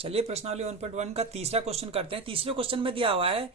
चलिए प्रश्नावली 1.1 का तीसरा क्वेश्चन करते हैं। तीसरे क्वेश्चन में दिया हुआ है,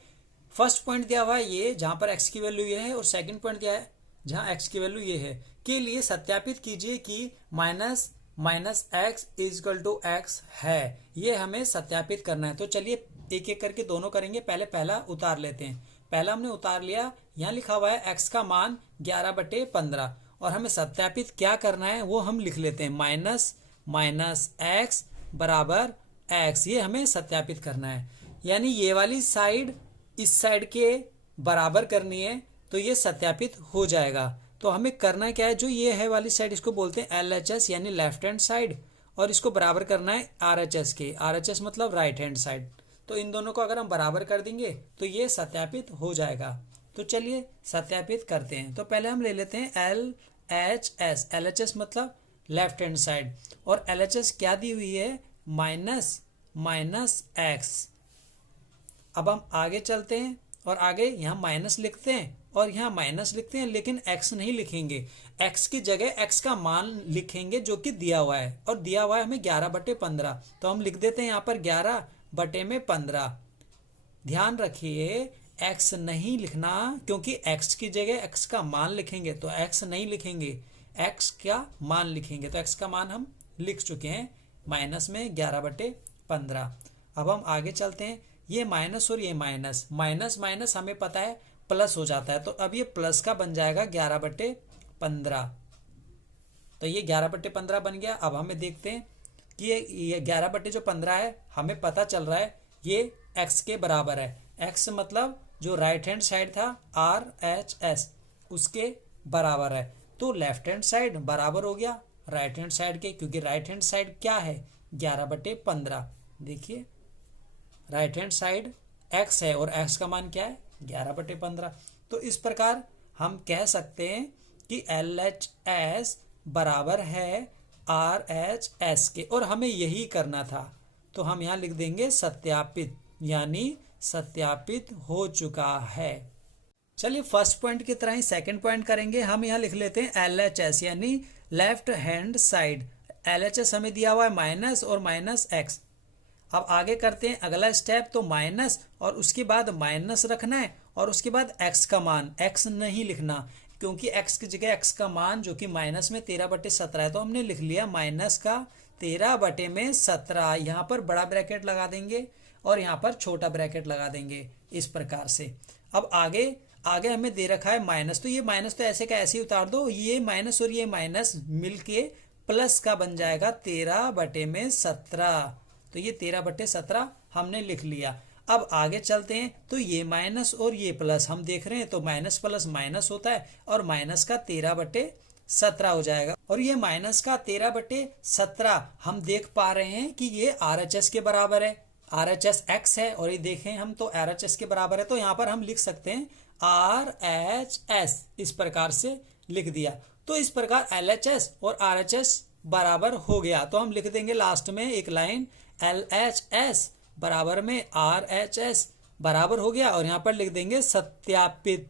फर्स्ट पॉइंट दिया हुआ है ये जहां पर एक्स की वैल्यू ये है, और सेकंड पॉइंट दिया है जहां एक्स की वैल्यू ये है, के लिए सत्यापित कीजिए कि minus minus x is equal to x है। ये हमें सत्यापित करना है। तो चलिए एक एक करके दोनों करेंगे। पहले पहला उतार लेते हैं। पहला हमने उतार लिया, यहाँ लिखा हुआ है एक्स का मान 11/15, और हमें सत्यापित क्या करना है वो हम लिख लेते हैं, माइनस माइनस एक्स बराबर एक्स। ये हमें सत्यापित करना है, यानी ये वाली साइड इस साइड के बराबर करनी है, तो ये सत्यापित हो जाएगा। तो हमें करना क्या है, जो ये है वाली साइड इसको बोलते हैं LHS यानी लेफ्ट हैंड साइड, और इसको बराबर करना है RHS के। RHS मतलब राइट हैंड साइड। तो इन दोनों को अगर हम बराबर कर देंगे तो ये सत्यापित हो जाएगा। तो चलिए सत्यापित करते हैं। तो पहले हम ले लेते हैं LHS। LHS मतलब लेफ्ट हैंड साइड, और LHS क्या दी हुई है, माइनस माइनस एक्स। अब हम आगे चलते हैं और आगे यहाँ माइनस लिखते हैं और यहाँ माइनस लिखते हैं, लेकिन x नहीं लिखेंगे। x की जगह x का मान लिखेंगे जो कि दिया हुआ है, और दिया हुआ है हमें 11/15। तो हम लिख देते हैं यहाँ पर 11/15। ध्यान रखिए x नहीं लिखना, क्योंकि x की जगह x का मान लिखेंगे, तो x नहीं लिखेंगे, x का मान लिखेंगे। तो x का मान हम लिख चुके हैं माइनस में 11/15। अब हम आगे चलते हैं। ये माइनस और ये माइनस, माइनस माइनस हमें पता है प्लस हो जाता है, तो अब ये प्लस का बन जाएगा 11/15। तो ये 11/15 बन गया। अब हमें देखते हैं कि ये 11/15 है, हमें पता चल रहा है ये x के बराबर है। x मतलब जो राइट हैंड साइड था RHS उसके बराबर है। तो लेफ्ट हैंड साइड बराबर हो गया राइट हैंड साइड के, क्योंकि राइट हैंड साइड क्या है, 11/15। देखिए राइट हैंड साइड x है और x का मान क्या है, 11/15। तो इस प्रकार हम कह सकते हैं कि LHS बराबर है RHS के, और हमें यही करना था। तो हम यहाँ लिख देंगे सत्यापित, यानी सत्यापित हो चुका है। चलिए फर्स्ट पॉइंट की तरह ही सेकंड पॉइंट करेंगे। हम यहाँ लिख लेते हैं LHS यानी लेफ्ट हैंड साइड। LHS हमें दिया हुआ है माइनस और माइनस एक्स। अब आगे करते हैं अगला स्टेप। तो माइनस और उसके बाद माइनस रखना है, और उसके बाद x का मान, x नहीं लिखना, क्योंकि x की जगह x का मान जो कि माइनस में 13/17 है, तो हमने लिख लिया माइनस का 13/17। यहाँ पर बड़ा ब्रैकेट लगा देंगे और यहाँ पर छोटा ब्रैकेट लगा देंगे इस प्रकार से। अब आगे आगे हमें दे रखा है माइनस, तो ये माइनस तो ऐसे का ऐसे ही उतार दो। ये माइनस और ये माइनस मिलके प्लस का बन जाएगा 13/17। तो ये 13/17 हमने लिख लिया। अब आगे चलते हैं। तो ये माइनस और ये प्लस हम देख रहे हैं, तो माइनस प्लस माइनस होता है, और माइनस का 13/17 हो जाएगा। और ये माइनस का 13/17 हम देख पा रहे हैं कि ये RHS के बराबर है। RHS x है, और ये देखें हम तो RHS के बराबर है, तो यहाँ पर हम लिख सकते हैं RHS। इस प्रकार से लिख दिया। तो इस प्रकार LHS और RHS बराबर हो गया। तो हम लिख देंगे लास्ट में एक लाइन, LHS बराबर में RHS बराबर हो गया, और यहाँ पर लिख देंगे सत्यापित।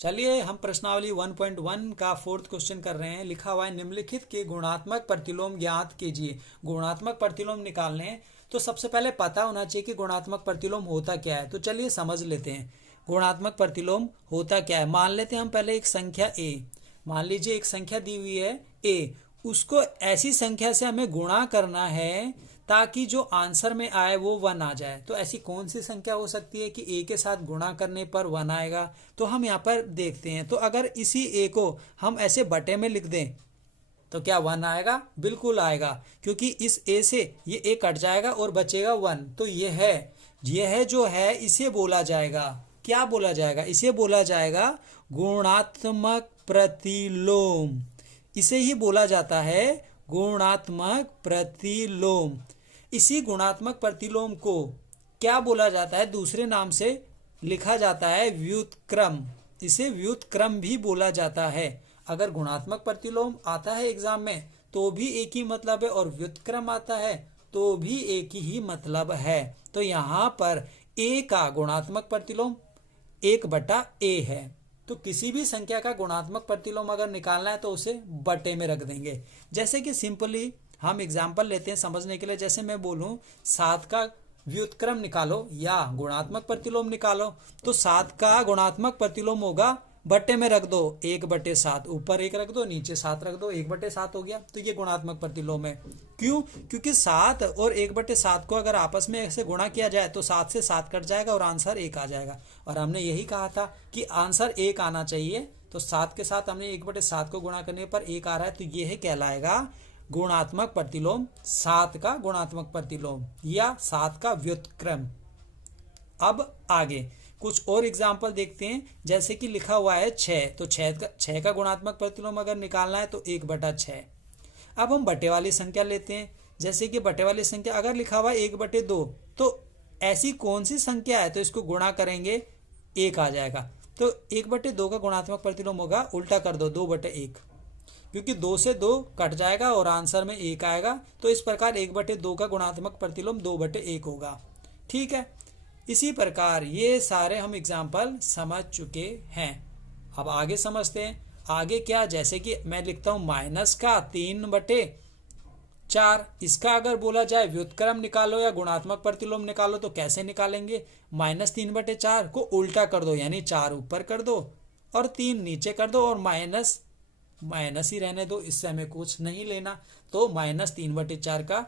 चलिए हम प्रश्नावली 1.1 का फोर्थ क्वेश्चन कर रहे हैं। लिखा हुआ है निम्नलिखित के गुणात्मक प्रतिलोम ज्ञात कीजिए। गुणात्मक प्रतिलोम निकालने हैं, तो सबसे पहले पता होना चाहिए कि गुणात्मक प्रतिलोम होता क्या है। तो चलिए समझ लेते हैं गुणात्मक प्रतिलोम होता क्या है। मान लेते हैं हम पहले एक संख्या a, मान लीजिए एक संख्या दी हुई है a, उसको ऐसी संख्या से हमें गुणा करना है ताकि जो आंसर में आए वो 1 आ जाए। तो ऐसी कौन सी संख्या हो सकती है कि a के साथ गुणा करने पर 1 आएगा। तो हम यहाँ पर देखते हैं। तो अगर इसी a को हम ऐसे बटे में लिख दें तो क्या 1 आएगा, बिल्कुल आएगा, क्योंकि इस a से ये a कट जाएगा और बचेगा 1। तो ये है जो है इसे बोला जाएगा, क्या बोला जाएगा, इसे बोला जाएगा गुणात्मक प्रतिलोम। इसे ही बोला जाता है गुणात्मक प्रतिलोम। इसी गुणात्मक प्रतिलोम को क्या बोला जाता है, दूसरे नाम से लिखा जाता है व्युत्क्रम। इसे व्युत्क्रम भी बोला जाता है। अगर गुणात्मक प्रतिलोम आता है एग्जाम में तो भी एक ही मतलब है, और व्युत्क्रम आता है तो भी एक ही मतलब है। तो यहाँ पर a का गुणात्मक प्रतिलोम 1/a है। तो किसी भी संख्या का गुणात्मक प्रतिलोम अगर निकालना है तो उसे बटे में रख देंगे। जैसे कि सिंपली हम एग्जाम्पल लेते हैं समझने के लिए। जैसे मैं बोलूं 7 का व्युत्क्रम निकालो या गुणात्मक प्रतिलोम निकालो, तो 7 का गुणात्मक प्रतिलोम होगा, बट्टे में रख दो 1/7, ऊपर 1 रख दो नीचे 7 रख दो, 1/7 हो गया। तो ये गुणात्मक प्रतिलोम है। क्यों? क्योंकि 7 और 1/7 को अगर आपस में ऐसे गुणा किया जाए तो 7 से 7 कट जाएगा और आंसर 1 आ जाएगा। और हमने यही कहा था कि आंसर 1 आना चाहिए, तो 7 के साथ हमने 1/7 को गुणा करने पर 1 आ रहा है, तो यह कहलाएगा गुणात्मक प्रतिलोम, 7 का गुणात्मक प्रतिलोम या 7 का व्युत्क्रम। अब आगे कुछ और एग्जाम्पल देखते हैं। जैसे कि लिखा हुआ है 6, तो 6 का गुणात्मक प्रतिलोम अगर निकालना है तो 1/6। अब हम बटे वाली संख्या लेते हैं। जैसे कि बटे वाली संख्या अगर लिखा हुआ है 1/2, तो ऐसी कौन सी संख्या है, तो इसको गुणा करेंगे 1 आ जाएगा। तो 1/2 का गुणात्मक प्रतिलोम होगा, उल्टा कर दो 2/1, क्योंकि 2 से 2 कट जाएगा और आंसर में 1 आएगा। तो इस प्रकार 1/2 का गुणात्मक प्रतिलोम 2/1 होगा। ठीक है, इसी प्रकार ये सारे हम एग्जाम्पल समझ चुके हैं। अब आगे समझते हैं। आगे क्या, जैसे कि मैं लिखता हूं माइनस का 3/4, इसका अगर बोला जाए व्युत्क्रम निकालो या गुणात्मक प्रतिलोम निकालो तो कैसे निकालेंगे? -3/4 को उल्टा कर दो, यानी 4 ऊपर कर दो और 3 नीचे कर दो और माइनस माइनस ही रहने दो, इससे हमें कुछ नहीं लेना। तो -3/4 का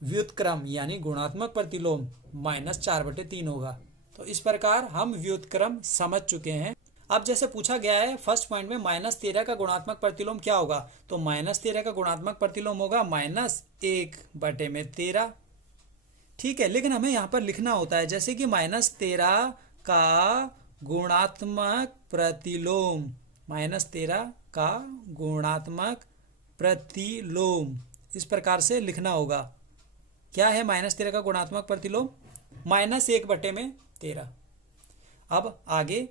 व्युत्क्रम यानी गुणात्मक प्रतिलोम -4/3 होगा। तो इस प्रकार हम व्युत्क्रम समझ चुके हैं। अब जैसे पूछा गया है फर्स्ट पॉइंट में -13 का गुणात्मक प्रतिलोम क्या होगा, तो -13 का गुणात्मक प्रतिलोम होगा -1/13। ठीक है, लेकिन हमें यहाँ पर लिखना होता है, जैसे कि -13 का गुणात्मक प्रतिलोम, -13 का गुणात्मक प्रतिलोम, इस प्रकार से लिखना होगा। क्या है -13 का गुणात्मक प्रतिलोम? -1/13। अब आगे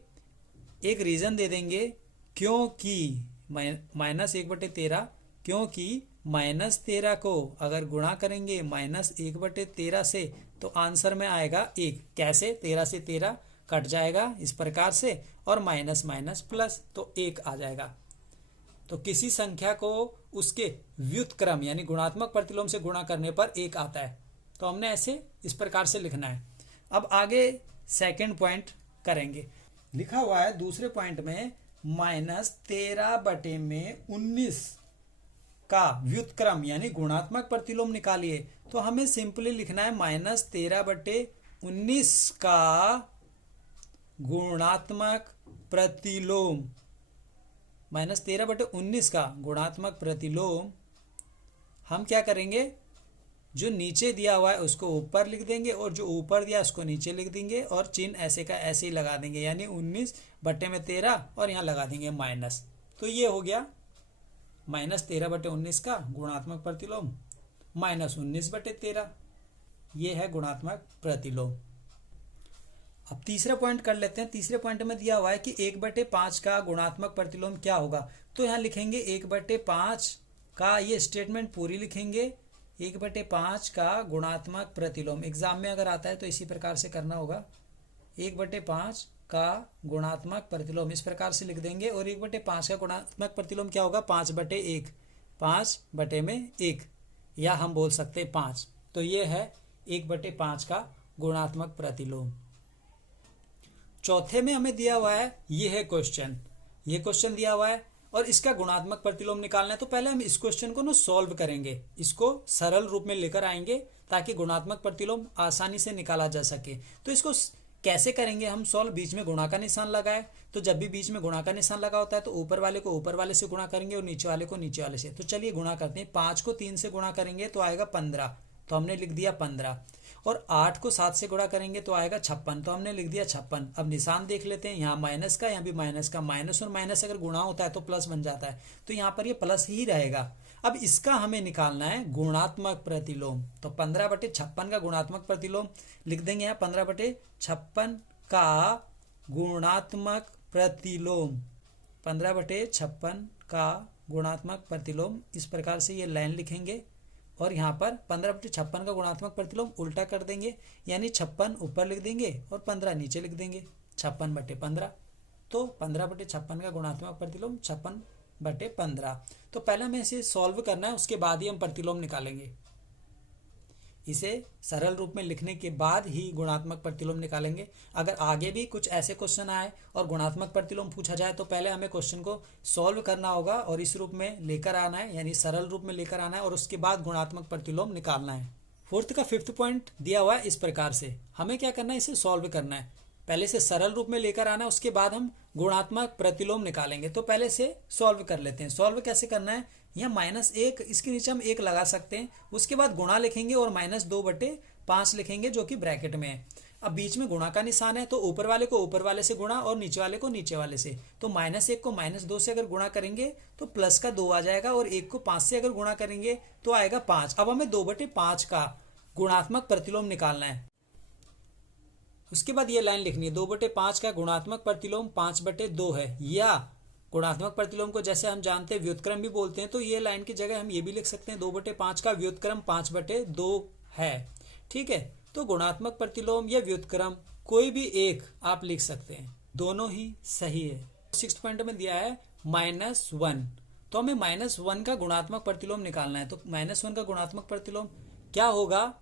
एक रीजन दे देंगे, क्योंकि -1/13, क्योंकि -13 को अगर गुणा करेंगे -1/13 से तो आंसर में आएगा 1। कैसे? 13 से 13 कट जाएगा इस प्रकार से और माइनस माइनस प्लस, तो 1 आ जाएगा। तो किसी संख्या को उसके व्युत्क्रम यानी गुणात्मक प्रतिलोम से गुणा करने पर 1 आता है, तो हमने ऐसे इस प्रकार से लिखना है। अब आगे सेकंड पॉइंट करेंगे। लिखा हुआ है दूसरे पॉइंट में -13/19 का व्युत्क्रम यानी गुणात्मक प्रतिलोम निकालिए। तो हमें सिंपली लिखना है -13/19 का गुणात्मक प्रतिलोम, -13/19 का गुणात्मक प्रतिलोम हम क्या करेंगे, जो नीचे दिया हुआ है उसको ऊपर लिख देंगे और जो ऊपर दिया उसको नीचे लिख देंगे और चिन्ह ऐसे का ऐसे ही लगा देंगे, यानी 19/13 और यहाँ लगा देंगे माइनस। तो ये हो गया -13/19 का गुणात्मक प्रतिलोम -19/13, ये है गुणात्मक प्रतिलोम। अब तीसरा पॉइंट कर लेते हैं। तीसरे पॉइंट में दिया हुआ है कि 1/5 का गुणात्मक प्रतिलोम क्या होगा, तो यहाँ लिखेंगे 1/5 का, ये स्टेटमेंट पूरी लिखेंगे, 1/5 का गुणात्मक प्रतिलोम। एग्जाम में अगर आता है तो इसी प्रकार से करना होगा, 1/5 का गुणात्मक प्रतिलोम इस प्रकार से लिख देंगे। और 1/5 का गुणात्मक प्रतिलोम क्या होगा, 5/1, 5/1 या हम बोल सकते हैं 5। तो ये है 1/5 का गुणात्मक प्रतिलोम। चौथे में हमें दिया हुआ है ये है क्वेश्चन, ये क्वेश्चन दिया हुआ है और इसका गुणात्मक प्रतिलोम निकालना है। तो पहले हम इस क्वेश्चन को ना सॉल्व करेंगे, इसको सरल रूप में लेकर आएंगे ताकि गुणात्मक प्रतिलोम आसानी से निकाला जा सके। तो इसको कैसे करेंगे हम सॉल्व, बीच में गुणा का निशान लगाए, तो जब भी बीच में गुणा का निशान लगा होता है तो ऊपर वाले को ऊपर वाले से गुणा करेंगे और नीचे वाले को नीचे वाले से। तो चलिए गुणा करते हैं। 5 को 3 से गुणा करेंगे तो आएगा 15, तो हमने लिख दिया 15। और 8 को 7 से गुणा करेंगे तो आएगा 56, तो हमने लिख दिया 56। अब निशान देख लेते हैं, यहाँ माइनस का, यहाँ भी माइनस का, माइनस और माइनस अगर गुणा होता है तो प्लस बन जाता है, तो यहाँ पर ये प्लस ही रहेगा। अब इसका हमें निकालना है गुणात्मक प्रतिलोम। तो 15/56 का गुणात्मक प्रतिलोम लिख देंगे यहाँ, 15/56 का गुणात्मक प्रतिलोम, 15/56 का गुणात्मक प्रतिलोम, इस प्रकार से ये लाइन लिखेंगे। और यहाँ पर 15/56 का गुणात्मक प्रतिलोम उल्टा कर देंगे, यानी 56 ऊपर लिख देंगे और 15 नीचे लिख देंगे, 56/15। तो 15/56 का गुणात्मक प्रतिलोम 56 बटे 15। तो पहले हमें इसे सॉल्व करना है, उसके बाद ही हम प्रतिलोम निकालेंगे। इसे सरल रूप में लिखने के बाद ही गुणात्मक प्रतिलोम निकालेंगे। अगर आगे भी कुछ ऐसे क्वेश्चन आए और गुणात्मक प्रतिलोम पूछा जाए तो पहले हमें क्वेश्चन को सॉल्व करना होगा और इस रूप में लेकर आना है, यानी सरल रूप में लेकर आना है, और उसके बाद गुणात्मक प्रतिलोम निकालना है। फोर्थ का 5th पॉइंट दिया हुआ है इस प्रकार से। हमें क्या करना है, इसे सॉल्व करना है। पहले से सरल रूप में लेकर आना है, उसके बाद हम गुणात्मक प्रतिलोम निकालेंगे। तो पहले से सॉल्व कर लेते हैं। सॉल्व कैसे करना है, यहाँ -1, इसके नीचे हम 1 लगा सकते हैं, उसके बाद गुणा लिखेंगे और -2/5 लिखेंगे जो कि ब्रैकेट में है। अब बीच में गुणा का निशान है, तो ऊपर वाले को ऊपर वाले से गुणा और नीचे वाले को नीचे वाले से। तो -1 को -2 से अगर गुणा करेंगे तो प्लस का 2 आ जाएगा, और 1 को 5 से अगर गुणा करेंगे तो आएगा 5। अब हमें 2/5 का गुणात्मक प्रतिलोम निकालना है। उसके बाद ये लाइन लिखनी है, 2/5 का गुणात्मक प्रतिलोम 5/2 है, या गुणात्मक प्रतिलोम को जैसे हम जानते हैं व्युत्क्रम भी बोलते हैं, तो ये लाइन की जगह हम ये भी लिख सकते हैं 2/5 का व्युत्क्रम 5/2 है। ठीक है, तो गुणात्मक प्रतिलोम या व्युत्क्रम कोई भी एक आप लिख सकते हैं, दोनों ही सही है। 6th पॉइंट में दिया है -1, तो हमें -1 का गुणात्मक प्रतिलोम निकालना है। तो -1 का गुणात्मक प्रतिलोम क्या होगा,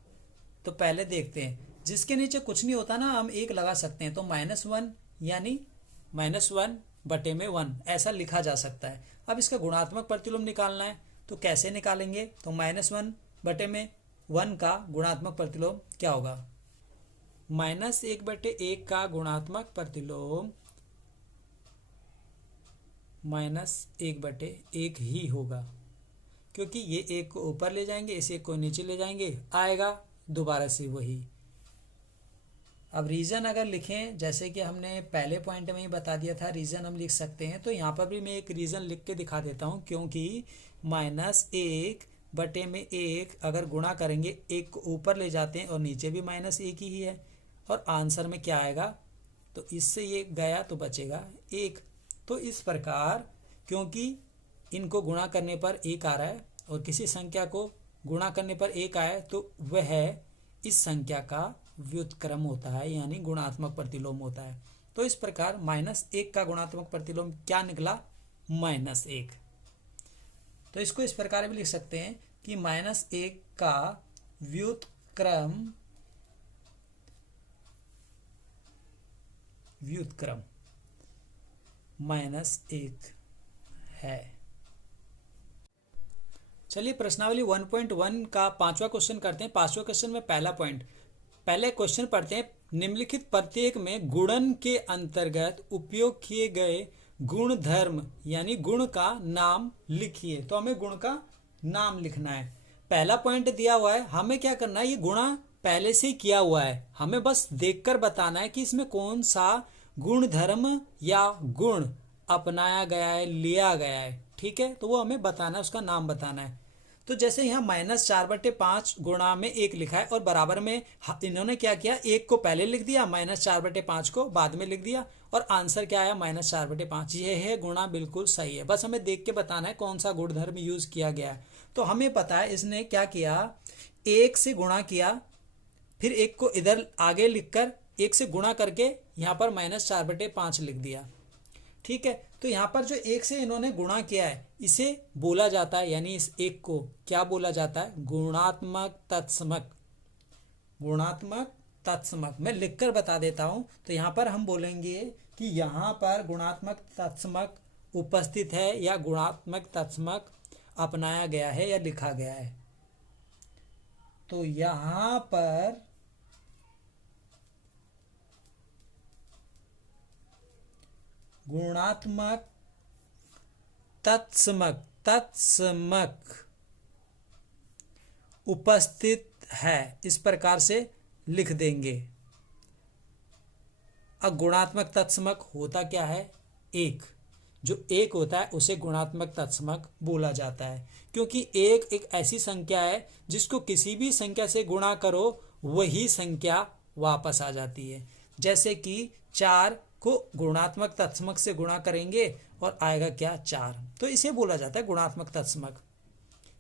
तो पहले देखते हैं। जिसके नीचे कुछ नहीं होता ना, हम 1 लगा सकते हैं, तो -1 यानी -1/1 ऐसा लिखा जा सकता है। अब इसका गुणात्मक प्रतिलोम निकालना है, तो कैसे निकालेंगे, तो -1/1 का गुणात्मक प्रतिलोम क्या होगा, -1/1 का गुणात्मक प्रतिलोम -1/1 ही होगा, क्योंकि ये 1 को ऊपर ले जाएंगे, इस 1 को नीचे ले जाएंगे, आएगा दोबारा से वही। अब रीज़न अगर लिखें, जैसे कि हमने पहले पॉइंट में ही बता दिया था रीज़न हम लिख सकते हैं, तो यहाँ पर भी मैं एक रीज़न लिख के दिखा देता हूँ। क्योंकि -1/1 अगर गुणा करेंगे, 1 को ऊपर ले जाते हैं और नीचे भी -1 ही है, और आंसर में क्या आएगा, तो इससे ये गया तो बचेगा 1। तो इस प्रकार क्योंकि इनको गुणा करने पर 1 आ रहा है और किसी संख्या को गुणा करने पर 1 आए, तो वह इस संख्या का व्युत्क्रम होता है, यानी गुणात्मक प्रतिलोम होता है। तो इस प्रकार -1 का गुणात्मक प्रतिलोम क्या निकला, -1। तो इसको इस प्रकार भी लिख सकते हैं कि -1 का व्युत्क्रम -1 है। चलिए प्रश्नावली 1.1 का 5वां क्वेश्चन करते हैं। 5वें क्वेश्चन में पहला पॉइंट, पहले क्वेश्चन पढ़ते हैं। निम्नलिखित प्रत्येक में गुणन के अंतर्गत उपयोग किए गए गुण धर्म यानी गुण का नाम लिखिए। तो हमें गुण का नाम लिखना है। पहला पॉइंट दिया हुआ है, हमें क्या करना है, ये गुणा पहले से ही किया हुआ है, हमें बस देखकर बताना है कि इसमें कौन सा गुण धर्म या गुण अपनाया गया है, लिया गया है। ठीक है, तो वो हमें बताना है, उसका नाम बताना है। तो जैसे यहाँ -4/5 गुणा में 1 लिखा है और बराबर में इन्होंने क्या किया, 1 को पहले लिख दिया, -4/5 को बाद में लिख दिया, और आंसर क्या आया, -4/5। ये है गुणा, बिल्कुल सही है। बस हमें देख के बताना है कौन सा गुणधर्म यूज किया गया है। तो हमें पता है इसने क्या किया, 1 से गुणा किया, फिर 1 को इधर आगे लिखकर 1 से गुणा करके यहाँ पर -4/5 लिख दिया। ठीक है, तो यहाँ पर जो 1 से इन्होंने गुणा किया है, इसे बोला जाता है, यानी इस 1 को क्या बोला जाता है, गुणात्मक तत्समक। गुणात्मक तत्समक मैं लिखकर बता देता हूं। तो यहाँ पर हम बोलेंगे कि यहाँ पर गुणात्मक तत्समक उपस्थित है या गुणात्मक तत्समक अपनाया गया है या लिखा गया है। तो यहाँ पर गुणात्मक तत्समक उपस्थित है, इस प्रकार से लिख देंगे। अब गुणात्मक तत्समक होता क्या है, 1। जो 1 होता है उसे गुणात्मक तत्समक बोला जाता है, क्योंकि 1 एक ऐसी संख्या है जिसको किसी भी संख्या से गुणा करो वही संख्या वापस आ जाती है। जैसे कि 4 को गुणात्मक तत्समक से गुणा करेंगे और आएगा क्या, 4। तो इसे बोला जाता है गुणात्मक तत्समक,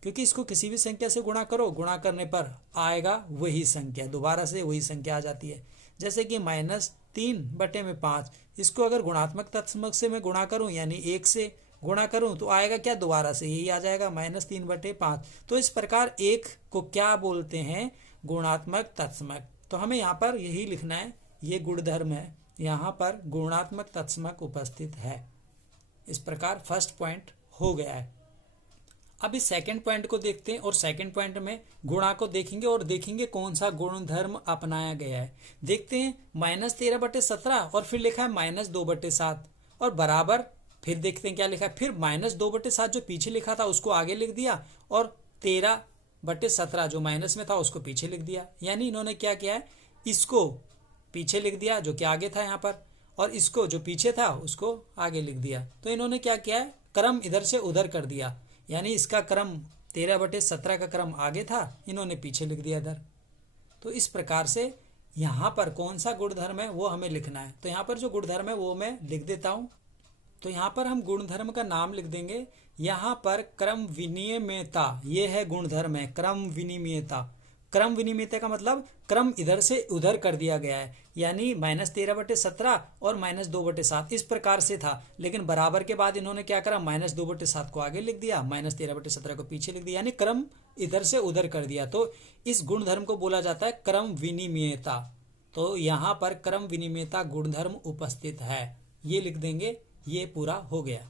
क्योंकि इसको किसी भी संख्या से गुणा करो, गुणा करने पर आएगा वही संख्या, दोबारा से वही संख्या आ जाती है। जैसे कि -3/5, इसको अगर गुणात्मक तत्समक से मैं गुणा करूं, यानी 1 से गुणा करूं तो आएगा क्या, दोबारा से यही आ जाएगा -3/5। तो इस प्रकार एक को क्या बोलते हैं, गुणात्मक तत्समक। तो हमें यहाँ पर यही लिखना है, ये गुणधर्म है, यहाँ पर गुणात्मक तत्समक उपस्थित है। इस प्रकार फर्स्ट पॉइंट हो गया है। अब इस सेकंड पॉइंट को देखते हैं और सेकंड पॉइंट में गुणा को देखेंगे और देखेंगे कौन सा गुणधर्म अपनाया गया है। देखते हैं -13/17 और फिर लिखा है -2/7 और बराबर, फिर देखते हैं क्या लिखा है, फिर -2/7 जो पीछे लिखा था उसको आगे लिख दिया और 13/17 जो माइनस में था उसको पीछे लिख दिया। यानी इन्होंने क्या किया है, इसको पीछे लिख दिया जो कि आगे था यहाँ पर, और इसको जो पीछे था उसको आगे लिख दिया। तो इन्होंने क्या किया है, क्रम इधर से उधर कर दिया। यानी इसका क्रम 13/17 का क्रम आगे था, इन्होंने पीछे लिख दिया इधर। तो इस प्रकार से यहाँ पर कौन सा गुणधर्म है वो हमें लिखना है। तो यहाँ पर जो गुणधर्म है वो मैं लिख देता हूँ। तो यहाँ पर हम गुणधर्म का नाम लिख देंगे। यहाँ पर क्रम विनियमितता, ये है गुणधर्म है, क्रम विनियमितता। क्रम विनियमितता का मतलब क्रम इधर से उधर कर दिया गया है, यानी -13/17 और -2/7 इस प्रकार से था, लेकिन बराबर के बाद इन्होंने क्या करा, -2/7 को आगे लिख दिया, -13/17 को पीछे लिख दिया, यानी क्रम इधर से उधर कर दिया। तो इस गुणधर्म को बोला जाता है क्रम विनिमयता। तो यहाँ पर क्रम विनिमयता गुणधर्म उपस्थित है, ये लिख देंगे। ये पूरा हो गया।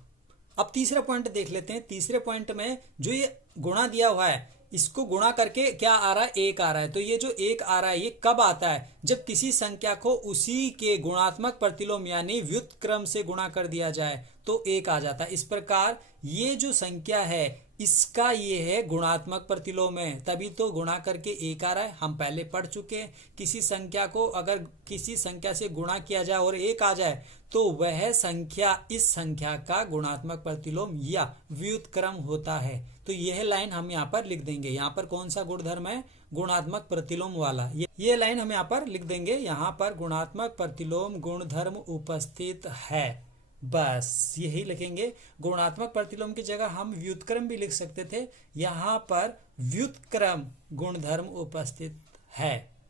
अब तीसरा पॉइंट देख लेते हैं। तीसरे पॉइंट में जो ये गुणा दिया हुआ है, इसको गुणा करके क्या आ रहा है, 1 आ रहा है। तो ये जो 1 आ रहा है ये कब आता है, जब किसी संख्या को उसी के गुणात्मक प्रतिलोम यानी व्युत्क्रम से गुणा कर दिया जाए तो 1 आ जाता है। इस प्रकार ये जो संख्या है इसका ये है गुणात्मक प्रतिलोम है, तभी तो गुणा करके 1 आ रहा है। हम पहले पढ़ चुके हैं, किसी संख्या को अगर किसी संख्या से गुणा किया जाए और 1 आ जाए तो वह संख्या इस संख्या का गुणात्मक प्रतिलोम या व्युत्क्रम होता है। तो यह लाइन हम यहाँ पर लिख देंगे। यहाँ पर कौन सा गुणधर्म है, गुणात्मक प्रतिलोम वाला, ये लाइन हम यहाँ पर लिख देंगे। यहाँ पर गुणात्मक प्रतिलोम गुणधर्म उपस्थित है, बस यही लिखेंगे। गुणात्मक प्रतिलोम की जगह हम व्युत्क्रम भी लिख सकते थे, यहाँ पर व्युत्क्रम गुणधर्म उपस्थित है।